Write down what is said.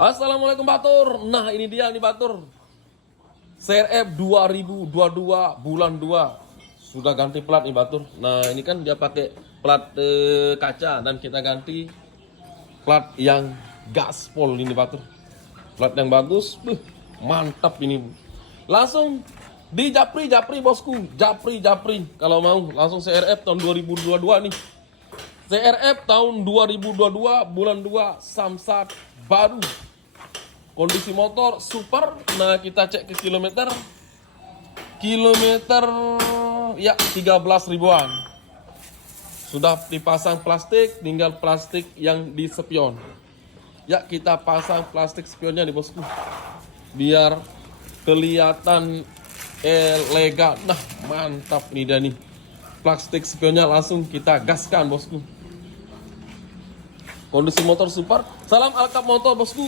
Assalamualaikum Batur. Nah ini dia nih Batur, CRF 2022 bulan 2 sudah ganti plat nih Batur. Nah ini kan dia pakai plat kaca dan kita ganti plat yang gaspol ini Batur. Plat yang bagus, mantap ini. Langsung di Japri bosku, Japri kalau mau langsung CRF tahun 2022 nih. CRF tahun 2022 bulan 2 Samsat baru. Kondisi motor super. Nah kita cek ke kilometer ya 13 ribuan. Sudah dipasang plastik, tinggal plastik yang di spion. Ya kita pasang plastik spionnya nih bosku, biar kelihatan elegan. Nah mantap nih dan nih plastik spionnya, langsung kita gaskan bosku. Kondisi motor super. Salam Alkap Motor bosku.